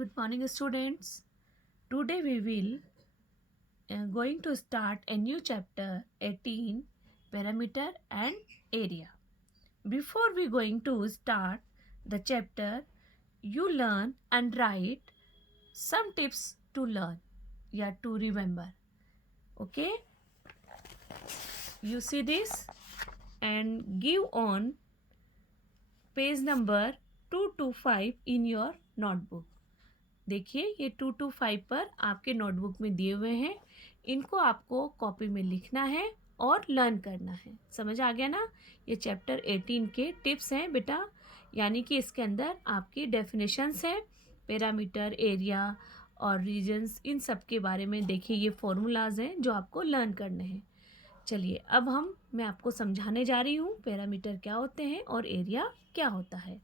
Good morning, students. Today we will going to start a new chapter 18, parameter and area. Before we going to start the chapter, you learn and write some tips to learn, to remember. Okay, you see this and give on page number 2 to 5 in your notebook. देखिए ये 2 to 5 पर आपके notebook में दिए हुए हैं, इनको आपको कॉपी में लिखना है और लर्न करना है। समझ आ गया ना? ये चैप्टर 18 के टिप्स हैं बेटा, यानी कि इसके अंदर आपकी डेफिनेशंस हैं, पैरामीटर, एरिया और रीजन्स, इन सब के बारे में देखिए ये फॉर्मूलाज हैं जो आपको लर्न करने हैं। चलिए अब मैं आपको समझाने जा रही हूँ पैरामीटर क्या होते हैं और एरिया क्या होता है।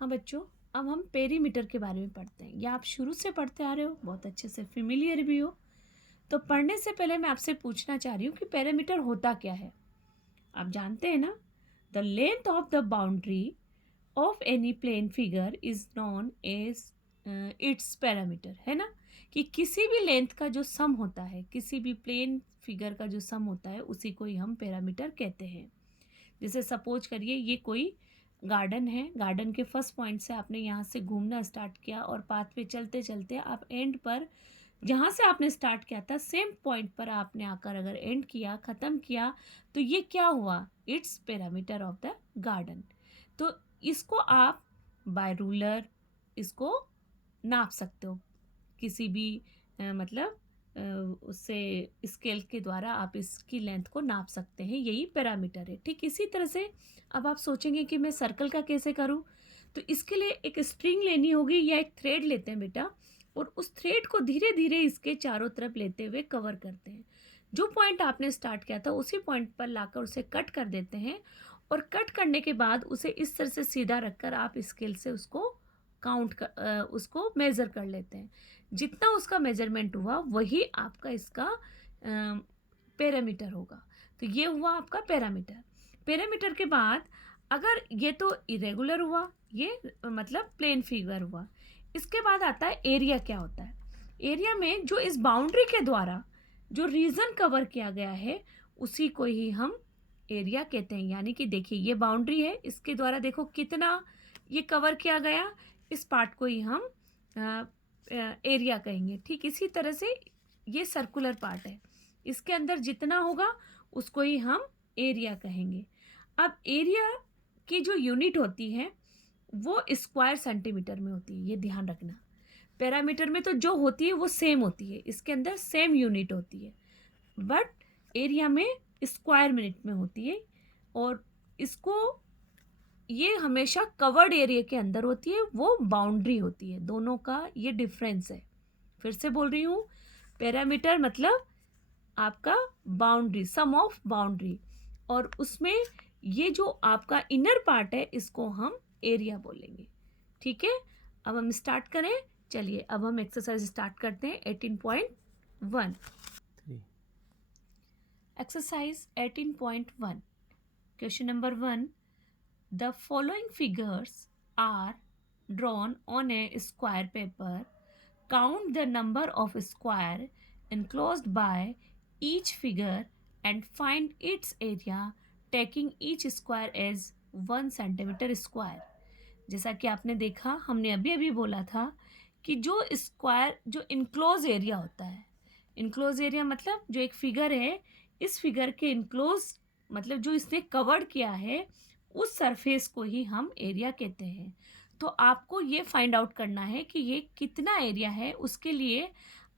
हाँ बच्चों, अब हम पेरीमीटर के बारे में पढ़ते हैं। या आप शुरू से पढ़ते आ रहे हो, बहुत अच्छे से फेमिलियर भी हो, तो पढ़ने से पहले मैं आपसे पूछना चाह रही हूँ कि पेरीमीटर होता क्या है। आप जानते हैं ना, the length of the boundary of any plane figure is known as its perimeter, है ना, कि किसी भी लेंथ का जो सम होता है, किसी भी प्लेन फिगर का जो सम होता है, उसी को ही हम पैरामीटर कहते हैं। जैसे सपोज करिए ये कोई गार्डन है, गार्डन के फर्स्ट पॉइंट से आपने यहाँ से घूमना स्टार्ट किया और पाथ पे चलते चलते आप एंड पर, जहाँ से आपने स्टार्ट किया था सेम पॉइंट पर आपने आकर अगर एंड किया, ख़त्म किया, तो ये क्या हुआ? It's parameter of the garden. तो इसको आप बाय रूलर इसको नाप सकते हो, किसी भी मतलब उससे स्केल के द्वारा आप इसकी लेंथ को नाप सकते हैं, यही पैरामीटर है। ठीक इसी तरह से अब आप सोचेंगे कि मैं सर्कल का कैसे करूं, तो इसके लिए एक स्ट्रिंग लेनी होगी या एक थ्रेड लेते हैं बेटा, और उस थ्रेड को धीरे धीरे इसके चारों तरफ लेते हुए कवर करते हैं। जो पॉइंट आपने स्टार्ट किया था उसी पॉइंट पर लाकर उसे कट कर देते हैं, और कट करने के बाद उसे इस तरह से सीधा रखकर आप स्केल से उसको उसको मेज़र कर लेते हैं। जितना उसका मेजरमेंट हुआ वही आपका इसका पैरामीटर होगा। तो ये हुआ आपका पैरामीटर। पैरामीटर के बाद अगर ये तो इरेगुलर हुआ, ये मतलब प्लेन फिगर हुआ, इसके बाद आता है एरिया। क्या होता है? एरिया में जो इस बाउंड्री के द्वारा जो रीजन कवर किया गया है उसी को ही हम एरिया कहते हैं। यानी कि देखिए ये बाउंड्री है, इसके द्वारा देखो कितना ये कवर किया गया, इस पार्ट को ही हम एरिया कहेंगे। ठीक इसी तरह से ये सर्कुलर पार्ट है, इसके अंदर जितना होगा उसको ही हम एरिया कहेंगे। अब एरिया की जो यूनिट होती है वो स्क्वायर सेंटीमीटर में होती है, ये ध्यान रखना। पैरामीटर में तो जो होती है वो सेम होती है, इसके अंदर सेम यूनिट होती है, बट एरिया में स्क्वायर मिनट में होती है, और इसको ये हमेशा कवर्ड एरिया के अंदर होती है, वो बाउंड्री होती है। दोनों का ये डिफरेंस है। फिर से बोल रही हूँ, पैरामीटर मतलब आपका बाउंड्री, सम ऑफ बाउंड्री, और उसमें ये जो आपका इनर पार्ट है इसको हम एरिया बोलेंगे। ठीक है, अब हम स्टार्ट करें। चलिए अब हम एक्सरसाइज स्टार्ट करते हैं 18.1। Exercise 18.1, question number 1। The following figures are drawn on a square paper. Count the number of square enclosed by each figure and find its area, taking each square as 1 centimeter square. जैसा कि आपने देखा, हमने अभी अभी बोला था कि जो स्क्वायर, जो इनक्लोज एरिया होता है, इनक्लोज एरिया मतलब जो एक फिगर है, इस फिगर के इनक्लोज मतलब जो इसने कवर्ड किया है उस सरफेस को ही हम एरिया कहते हैं। तो आपको ये फाइंड आउट करना है कि ये कितना एरिया है। उसके लिए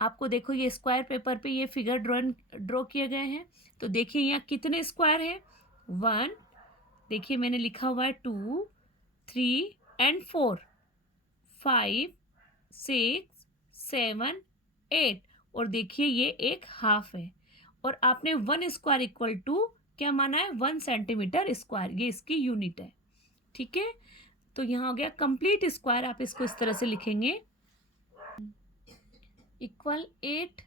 आपको देखो ये स्क्वायर पेपर पे ये फिगर ड्रॉ किए गए हैं, तो देखिए यहाँ कितने स्क्वायर हैं? 1, देखिए मैंने लिखा हुआ है 2, 3 एंड 4, 5, 6, 7, 8, और देखिए ये एक हाफ है, और आपने 1 स्क्वायर इक्वल टू क्या माना है? 1 सेंटीमीटर स्क्वायर, ये इसकी यूनिट है। ठीक है, तो यहाँ हो गया कंप्लीट स्क्वायर। आप इसको इस तरह से लिखेंगे, इक्वल 8।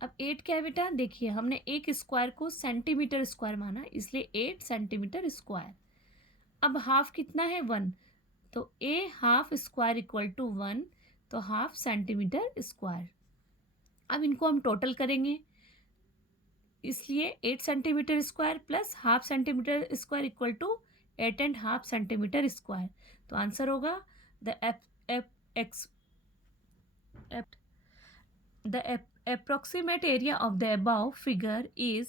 अब 8 क्या है बेटा? देखिए हमने एक स्क्वायर को सेंटीमीटर स्क्वायर माना, इसलिए 8 सेंटीमीटर स्क्वायर। अब हाफ कितना है? 1, तो ए हाफ स्क्वायर इक्वल टू 1, तो हाफ सेंटीमीटर स्क्वायर। अब इनको हम टोटल करेंगे, इसलिए 8 centimetre square plus half centimetre square equal to 8.5 centimetre square. तो आंसर होगा the approximate area of the above figure is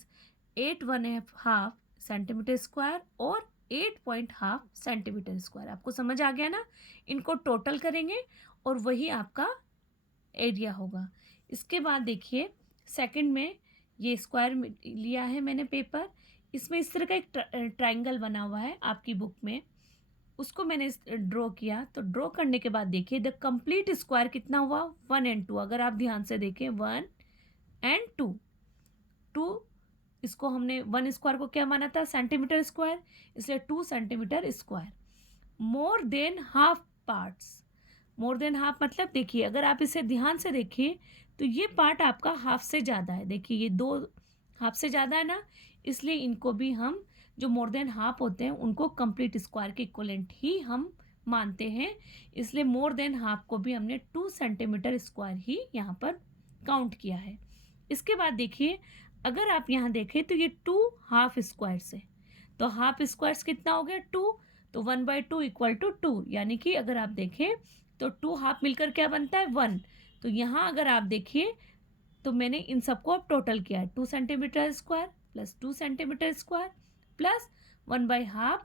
8.5 centimetre square और 8.5 सेंटीमीटर स्क्वायर। आपको समझ आ गया ना? इनको टोटल करेंगे और वही आपका एरिया होगा। इसके बाद देखिए सेकंड में ये स्क्वायर लिया है मैंने पेपर, इसमें इस तरह का एक ट्रायंगल बना हुआ है आपकी बुक में, उसको मैंने ड्रॉ किया। तो ड्रॉ करने के बाद देखिए द कंप्लीट स्क्वायर कितना हुआ, 1 and 2। अगर आप ध्यान से देखें 1 and 2, इसको हमने 1 स्क्वायर को क्या माना था, सेंटीमीटर स्क्वायर, इसलिए 2 centimetre square. More than half parts, more than half मतलब देखिए अगर आप इसे ध्यान से देखिए तो ये पार्ट आपका हाफ से ज़्यादा है। देखिए ये 2 हाफ से ज़्यादा है ना, इसलिए इनको भी हम जो मोर देन हाफ होते हैं उनको कंप्लीट स्क्वायर के इक्वलेंट ही हम मानते हैं, इसलिए मोर देन हाफ को भी हमने 2 सेंटीमीटर स्क्वायर ही यहाँ पर काउंट किया है। इसके बाद देखिए अगर आप यहाँ देखें तो ये 2 हाफ स्क्वायर से, तो हाफ स्क्वायर्स कितना हो गया 2, तो 1/2 इक्वल टू 2, यानी कि अगर आप देखें तो 2 हाफ मिलकर क्या बनता है 1। तो यहाँ अगर आप देखिए तो मैंने इन सबको अब टोटल किया है, 2 centimetre square plus 2 centimetre square plus 1/2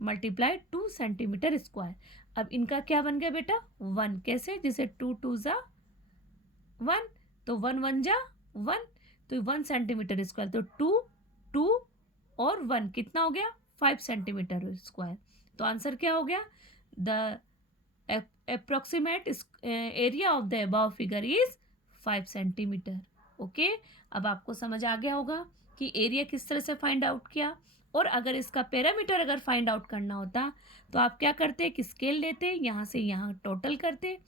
multiply 2 centimetre square. अब इनका क्या बन गया बेटा 1, कैसे, जैसे 2 2 जा 1, तो 1 1 जा 1, तो 1 सेंटीमीटर स्क्वायर, तो 2 2 और 1 कितना हो गया 5 सेंटीमीटर स्क्वायर। तो आंसर क्या हो गया, the approximate area of the above figure is 5 centimetre. Okay, अब आपको समझ आ गया होगा कि एरिया किस तरह से फाइंड आउट किया। और अगर इसका पैरामीटर अगर फाइंड आउट करना होता तो आप क्या करते कि स्केल लेते, यहाँ से यहाँ टोटल करते,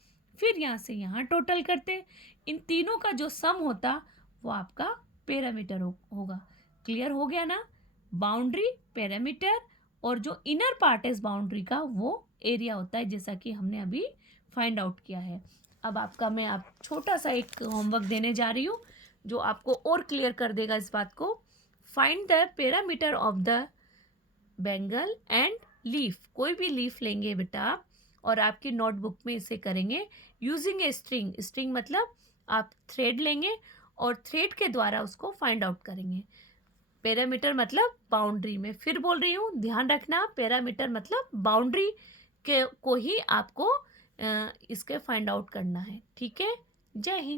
फिर यहाँ से यहाँ टोटल करते, इन तीनों का जो सम होता वो आपका पैरामीटर होगा। क्लियर हो गया ना? बाउंड्री, पैरामीटर और जो इनर पार्ट है इस बाउंड्री का वो एरिया होता है, जैसा कि हमने अभी फाइंड आउट किया है। अब आपका मैं आप छोटा सा एक होमवर्क देने जा रही हूँ जो आपको और क्लियर कर देगा इस बात को। Find the parameter of the bangle and leaf. कोई भी लीफ लेंगे बेटा आप और आपकी नोटबुक में इसे करेंगे यूजिंग ए स्ट्रिंग। स्ट्रिंग मतलब आप थ्रेड लेंगे और थ्रेड के द्वारा उसको फाइंड आउट करेंगे। पैरामीटर मतलब बाउंड्री, में फिर बोल रही हूँ ध्यान रखना, पैरामीटर मतलब बाउंड्री के को ही आपको इसके फाइंड आउट करना है। ठीक है, जय हिंद।